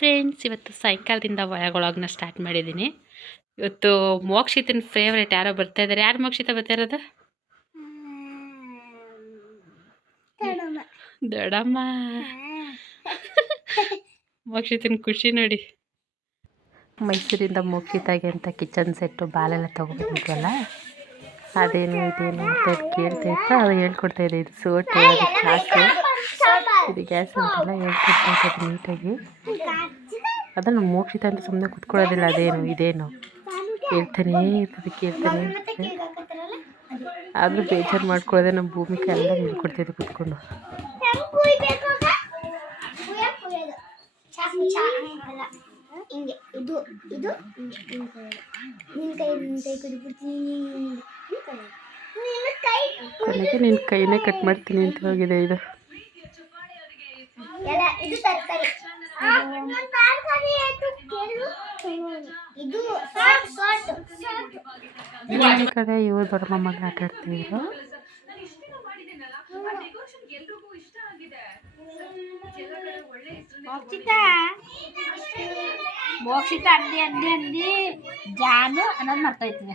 Friends, ಇವತ್ತು ಸಾಯಂಕಾಲದಿಂದ ವ್ಲಾಗ್ನ start ಮಾಡಿದ್ದೀನಿ. ಇವತ್ತು ಮೋಕ್ಷಿತನ ಫೇವ್ರೇಟ್ ಯಾರೋ ಬರ್ತಾ ಇದ್ದಾರೆ. ಯಾರು ಮೋಕ್ಷಿತ ಬರ್ತಾ ಇರೋದು? ದೊಡ್ಡಮ್ಮ. ಮೋಕ್ಷಿತನ ಖುಷಿ ನೋಡಿ. ಮೈಸೂರಿಂದ ಮೋಕ್ಷಿತಾಗೆ ಅಂತ ಕಿಚನ್ ಸೆಟ್ಟು ಬಾಲೆಲ್ಲ ತೊಗೊಬಂದಿದ್ವಲ್ಲ, ಅದೇನು ಇದೇನು ಅಂತ ಕೇಳ್ತಾ ಇತ್ತು. ಅದು ಹೇಳ್ಕೊಡ್ತಾ ಇದೆ. ಇದು ಸೋಟು, ಅದು ಗ್ಯಾಸು, ಇದು ಗ್ಯಾಸ್ ಅಂತೆಲ್ಲ ಹೇಳ್ಕೊಡ್ತಾ ಇತ್ತು ನೀಟಾಗಿ. ಅದನ್ನು ಮೋಕ್ಷಿತ ಅಂತ ಸುಮ್ಮನೆ ಕುತ್ಕೊಳ್ಳೋದಿಲ್ಲ. ಅದೇನು ಇದೇನು ಕೇಳ್ತಾನೇ ಇರ್ತದೆ. ಆದರೂ ಬೇಜಾರು ಮಾಡ್ಕೊಳ್ಳೋದೆ. ನಮ್ಮ ಭೂಮಿಕೆ ಎಲ್ಲ ಹೇಳ್ಕೊಡ್ತಿದ್ದೆ ಕುತ್ಕೊಂಡು. ಕೊನೆಗೆ ನಿನ್ನ ಕೈನೇ ಕಟ್ ಮಾಡ್ತೀನಿ ಅಂತ ಹೋಗಿದೆ ಇದು. ಈ ಕಡೆ ಇವರು ದೊಡ್ಡಮ್ಮ ಮಗಳು ಆಟ ಆಡ್ತಿದ್ರು. ಮೋಕ್ಷಿತ ಅಂದಿ ಜಾನು ಅನ್ನೋದು ಮರ್ತೈತಿದೆ.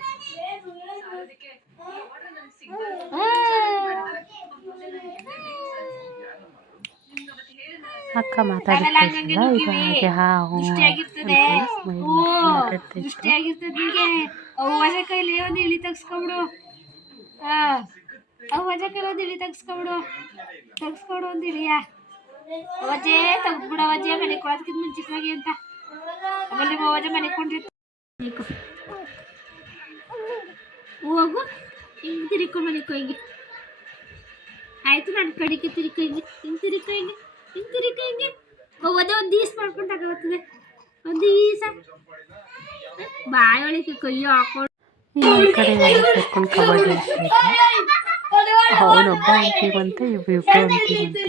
ಅಕ್ಕ ಮಾತಾಡ್ತಿದ್ದಿಲ್ಲ. ಇದು ಹಾಗೆ ದೃಷ್ಟಿಯಾಗಿರ್ತದೆ ನಿಂಗೆ. ವಜ ಕೈಲಿ ಒಂದು ಇಳಿ ತೆಗ್ಸ್ಕೊಬಿಡು. ವಜ ಕೈಲಿ ಒಂದು ಇಳಿ ತೆಗ್ಸ್ಕೊಬಿಡು ಒಂದು ಇಳಿಯ. ವಜೆ ತೆಗ್ದ್ಬಿಡ. ವಜೆ ಮನೆ ಕೊಡೋದಕ್ಕಿಂತ ಮುಂಚಿತವಾಗಿ ಅಂತ. ಆಮೇಲೆ ವಜೆ ಮನೆ ಕೊಂಡಿರ್ತ ಹೋಗು. ಹಿಂಗೆ ತಿರ್ಕೊಂಡು ಮನೆಕೋ. ಹಿಂಗೆ ಆಯ್ತು. ನನ್ನ ಕಡೆಗೆ ತಿರ್ಕೊ. ಹಿಂಗೆ ತಿರ್ಕೊ. ಹಿಂಗೆ ಹೋಗೋದೇ ಒಂದು ದೀಸ್ ಮಾಡ್ಕೊಂಡು ತಗೋಬರ್ತದೆ. ಒಂದು ಈಸ ಬಾಯಿ ಒಳಗೆ ಕೈ ಹಾಕೊಂಡು ಈ ಕಡೆ ಸೇರ್ಕೊಂಡು ಕಬಡ್ಡಿ ಆಡ್ತಾ ಅವನೊಬ್ಬ ಅಂತೀವಂತೆ, ಇಬ್ಬರು ಅಂತೀವಂತೆ.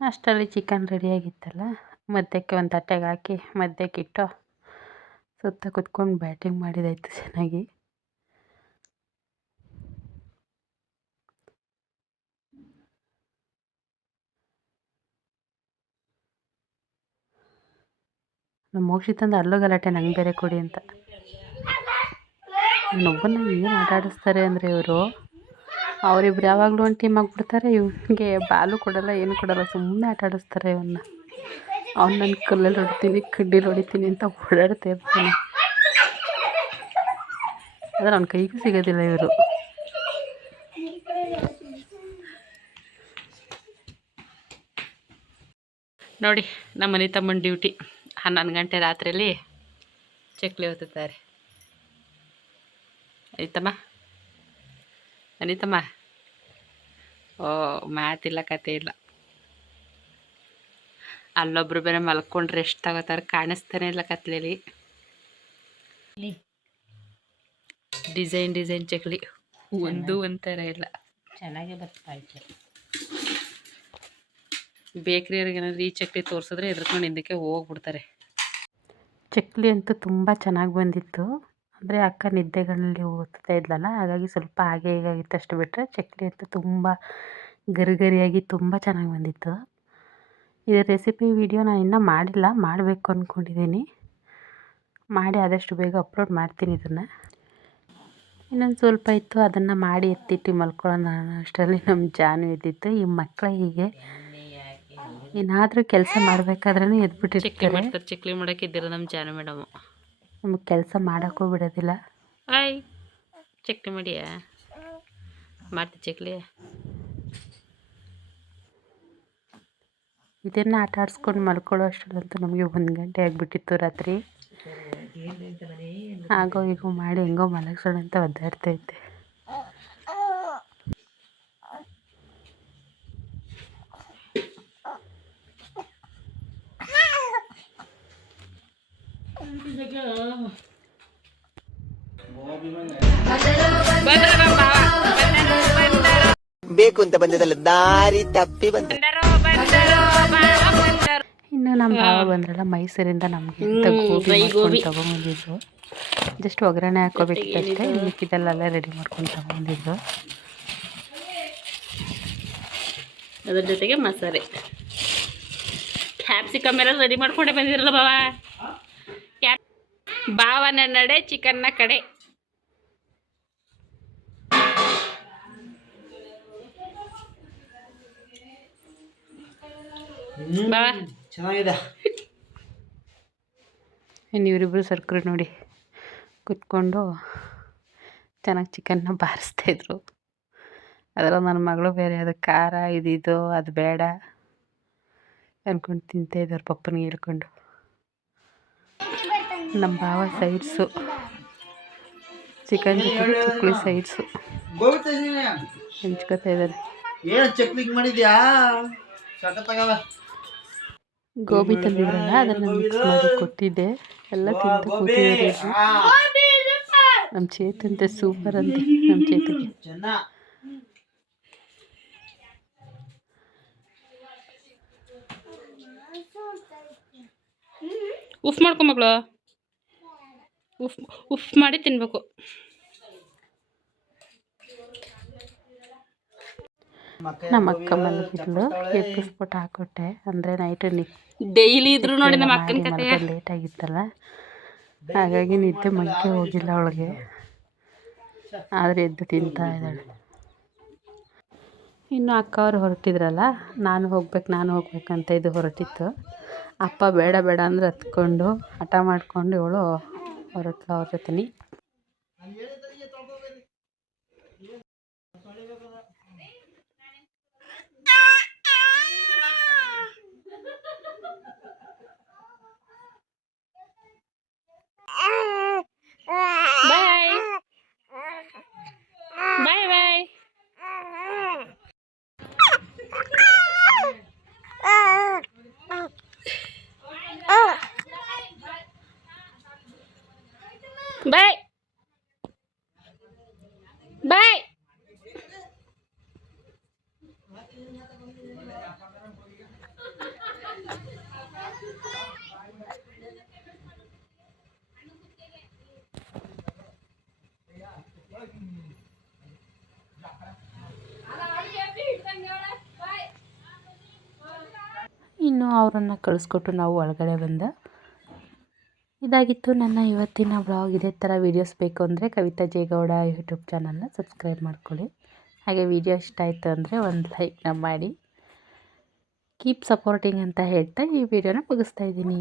ಅಷ್ಟರಲ್ಲಿ ಚಿಕನ್ ರೆಡಿಯಾಗಿತ್ತಲ್ಲ, ಮಧ್ಯಕ್ಕೆ ಒಂದು ತಟ್ಟೆಗೆ ಹಾಕಿ ಮಧ್ಯಕ್ಕಿಟ್ಟು ಸುತ್ತ ಕುತ್ಕೊಂಡು ಬ್ಯಾಟಿಂಗ್ ಮಾಡಿದಾಯ್ತು ಚೆನ್ನಾಗಿ. ನಮ್ಮ ಮೋಕ್ಷಿತಂದು ಅಲ್ಲೂ ಗಲಾಟೆ, ನಂಗೆ ಬೇರೆ ಕೊಡಿ ಅಂತ. ನನ್ನೊಬ್ಬನ ಏನು ಆಟ ಆಡಿಸ್ತಾರೆ ಅಂದರೆ ಇವರು, ಅವರಿಬ್ರು ಯಾವಾಗಲೂ ಒಂದು ಟೀಮ್ ಆಗಿಬಿಡ್ತಾರೆ. ಇವನಿಗೆ ಬಾಲು ಕೊಡಲ್ಲ, ಏನು ಕೊಡಲ್ಲ, ಸುಮ್ಮನೆ ಆಟ ಆಡಿಸ್ತಾರೆ ಇವನ್ನ. ಅವ್ನು ನನ್ನ ಕಲ್ಲಲ್ಲಿ ಹೊಡಿತೀನಿ, ಕಡ್ಡಿಲಿ ಹೊಡಿತೀನಿ ಅಂತ ಓಡಾಡ್ತಾ ಇರ್ತಾನೆ. ಆದರೆ ಅವ್ನ ಕೈಗೂ ಸಿಗೋದಿಲ್ಲ ಇವರು. ನೋಡಿ ನಮ್ಮ ಮನೆ ತಮ್ಮನ ಡ್ಯೂಟಿ. 11 ಗಂಟೆ ರಾತ್ರಿಯಲ್ಲಿ ಚಕ್ಲಿ ಹೊತ್ತುತ್ತಾರೆ. ಅನಿತಮ್ಮ ಓ ಮಾತಿಲ್ಲ, ಕತೆ ಇಲ್ಲ. ಅಲ್ಲೊಬ್ರು ಬೇರೆ ಮಲ್ಕೊಂಡ್ರೆ ಎಷ್ಟು ತಗೋತಾರೆ, ಕಾಣಿಸ್ತಾನೆ ಇಲ್ಲ ಕತ್ಲೇಲಿ. ಡಿಸೈನ್ ಚಕ್ಲಿ ಒಂಥರ ಇಲ್ಲ, ಚೆನ್ನಾಗೇ ಬರ್ತಾ ಇತ್ತು. ಬೇಕ್ರಿಯವ್ರಿಗೆ ಏನಾದ್ರು ಈ ಚಕ್ಲಿ ತೋರಿಸಿದ್ರೆ ಎದ್ರಕೊಂಡು ಹಿಂದಕ್ಕೆ ಹೋಗ್ಬಿಡ್ತಾರೆ. ಚಕ್ಲಿ ಅಂತೂ ತುಂಬ ಚೆನ್ನಾಗಿ ಬಂದಿತ್ತು. ಅಂದರೆ ಅಕ್ಕ ನಿದ್ದೆಗಳಲ್ಲಿ ಓದ್ತಾ ಇದ್ಲಲ್ಲ, ಹಾಗಾಗಿ ಸ್ವಲ್ಪ ಹಾಗೆ ಹೀಗಾಗಿತ್ತು ಅಷ್ಟು. ಬಿಟ್ಟರೆ ಚಕ್ಲಿ ಅಂತೂ ತುಂಬ ಗರಿಗರಿಯಾಗಿ ತುಂಬ ಚೆನ್ನಾಗಿ ಬಂದಿತ್ತು. ಇದರ ರೆಸಿಪಿ ವಿಡಿಯೋ ನಾನು ಇನ್ನೂ ಮಾಡಿಲ್ಲ, ಮಾಡಬೇಕು ಅಂದ್ಕೊಂಡಿದ್ದೀನಿ. ಮಾಡಿ ಆದಷ್ಟು ಬೇಗ ಅಪ್ಲೋಡ್ ಮಾಡ್ತೀನಿ ಇದನ್ನು. ಇನ್ನೊಂದು ಸ್ವಲ್ಪ ಇತ್ತು, ಅದನ್ನು ಮಾಡಿ ಎತ್ತಿಟ್ಟು ಮಲ್ಕೊಳ್ಳೋಣ ಅಷ್ಟರಲ್ಲಿ ನಮ್ಮ ಜಾನು ಎದ್ದಿತ್ತು. ಈ ಮಕ್ಕಳ ಹೀಗೆ ಏನಾದರೂ ಕೆಲಸ ಮಾಡಬೇಕಾದ್ರೂ ಎದ್ಬಿಟ್ಟಿರ್ತಾರೆ. ಚಕ್ಲಿ ಮಾಡೋಕೆ ಇದ್ದಿರೋ ನಮ್ಮ ಜಾನು ಮೇಡಮು ನಮಗೆ ಕೆಲಸ ಮಾಡೋಕ್ಕೂ ಬಿಡೋದಿಲ್ಲ. ಚಕ್ಲಿ ಮಾಡಿಯಾ? ಮಾಡ್ತಿ ಚಕ್ಲಿ? ಇದನ್ನು ಆಟ ಆಡಿಸ್ಕೊಂಡು ಮಲ್ಕೊಳ್ಳೋ ಅಷ್ಟರಲ್ಲಂತೂ ನಮಗೆ 1 ಗಂಟೆ ಆಗಿಬಿಟ್ಟಿತ್ತು ರಾತ್ರಿ. ಆಗೋ ಹೀಗೋ ಮಾಡಿ ಹೆಂಗೋ ಮಲಗಿಸೋಣ ಅಂತ ಒದ್ದಾಡ್ತಾ ಇದ್ದೆ. ಬೇಕು ಅಂತ ಬಂದದಲ್ಲ, ದಾರಿ ತಪ್ಪಿ ಬಂದ. ಇನ್ನು ನಮ್ಮ ಭಾವ ಬಂದ್ರಲ್ಲ ಮೈಸೂರಿಂದ ನಮಗೆ ಗೋಬಿ ತಗೊಂಬಂದಿದ್ರು. ಜಸ್ಟ್ ಒಗ್ಗರಣೆ ಹಾಕೋಬೇಕಿತ್ತಷ್ಟೇ, ಮಿಕ್ಕಿದಲ್ಲೆಲ್ಲ ರೆಡಿ ಮಾಡ್ಕೊಂಡು ತಗೊಂಬಂದಿದ್ರು. ಅದ್ರ ಜೊತೆಗೆ ಮಸಾಲೆ ಕ್ಯಾಪ್ಸಿಕಮ್ ಎಲ್ಲ ರೆಡಿ ಮಾಡ್ಕೊಂಡೆ ಬಂದಿರಲ್ಲ ಬಾವ. ಬಾವನ ನಡೆ ಚಿಕನ್ನ ಕಡೆ. ಚೆನ್ನಾಗಿದೆ. ಇನ್ನು ಇವರಿಬ್ಬರು ಸರ್ಕರು ನೋಡಿ ಕುತ್ಕೊಂಡು ಚೆನ್ನಾಗಿ ಚಿಕನ್ನ ಬಾರಿಸ್ತಾಯಿದ್ರು. ಅದರಲ್ಲಿ ನನ್ನ ಮಗಳು ಬೇರೆ ಅದು ಖಾರ ಇದು ಅದು ಬೇಡ ಅಂದ್ಕೊಂಡು ತಿಂತಾಯಿದ್ದಾರೆ ಪಪ್ಪನಿಗೆ ಹೇಳ್ಕೊಂಡು. ನಮ್ಮ ಭಾವ ಸೈಡ್ಸು ಚಿಕನ್ ಜೊತೆಗೆ ಚುಕ್ಕುಳಿ ಸೈಡ್ಸು ಹೆಂಚ್ಕೊತಾ ಇದ್ದಾರೆ. ಗೋಬಿ ತಂದಿದ್ರಲ್ಲ ಅದನ್ನು ಮಿಕ್ಸ್ ಮಾಡಿ ಕೊಟ್ಟಿದ್ದೆ, ಎಲ್ಲ ತಿಂದು ಕೂತಿದ್ದಾರೆ. ನಮ್ಮ ಚೇತಂತೆ ಸೂಪರ್ ಅಂತೆ. ನಮ್ಮ ಚೇತಕ್ಕೆ ಉಫ್ ಮಾಡ್ಕೊ ಮಗಳು, ಉಫ್ ಉಫ್ ಮಾಡಿ ತಿನ್ಬೇಕು. ನಮ್ಮ ಅಕ್ಕ ಮಲಗಿದ್ಲು, ಎಬ್ಬಿಸ್ಬಿಟ್ಟು ಹಾಕೊಟ್ಟೆ. ಅಂದರೆ ನೈಟ್ ಡೈಲಿ ಇದ್ರು ನೋಡಿ ನಮ್ಮ ಅಕ್ಕನ ಕತೆ. ಲೇಟ್ ಆಗಿತ್ತಲ್ಲ, ಹಾಗಾಗಿ ನಿದ್ದೆ ಮಲ್ಕೆ ಹೋಗಿಲ್ಲ ಅವಳಿಗೆ. ಆದರೆ ಎದ್ದು ತಿಂತಾ ಇದ್ದಾಳೆ. ಇನ್ನು ಅಕ್ಕ ಅವ್ರು ಹೊರಟಿದ್ರಲ್ಲ, ನಾನು ಹೋಗ್ಬೇಕಂತ ಇದು ಹೊರಟಿತ್ತು. ಅಪ್ಪ ಬೇಡ ಬೇಡ ಅಂದ್ರೆ ಹತ್ಕೊಂಡು ಹಠ ಮಾಡಿಕೊಂಡು ಇವಳು ಹೊರಟ್ಲು ಅವ್ರ ಜೊತೆ. ಬಾಯ್ ಬಾಯ್ ಬಾಯ್. ಬಾಯ್ ಬಾಯ್. ಇನ್ನು ಅವರನ್ನು ಕಳಿಸ್ಕೊಟ್ಟು ನಾವು ಒಳಗಡೆ ಬಂದ. ಇದಾಗಿತ್ತು ನನ್ನ ಇವತ್ತಿನ ವ್ಲಾಗ್. ಇದೇ ಥರ ವೀಡಿಯೋಸ್ ಬೇಕು ಅಂದರೆ ಕವಿತಾ ಜೇಗೌಡ ಯೂಟ್ಯೂಬ್ ಚಾನಲ್ನ ಸಬ್ಸ್ಕ್ರೈಬ್ ಮಾಡ್ಕೊಳ್ಳಿ. ಹಾಗೆ ವಿಡಿಯೋ ಇಷ್ಟ ಆಯಿತು ಅಂದರೆ ಒಂದು ಲೈಕ್ನ ಮಾಡಿ. ಕೀಪ್ ಸಪೋರ್ಟಿಂಗ್ ಅಂತ ಹೇಳ್ತಾ ಈ ವಿಡಿಯೋನ ಮುಗಿಸ್ತಾ ಇದ್ದೀನಿ.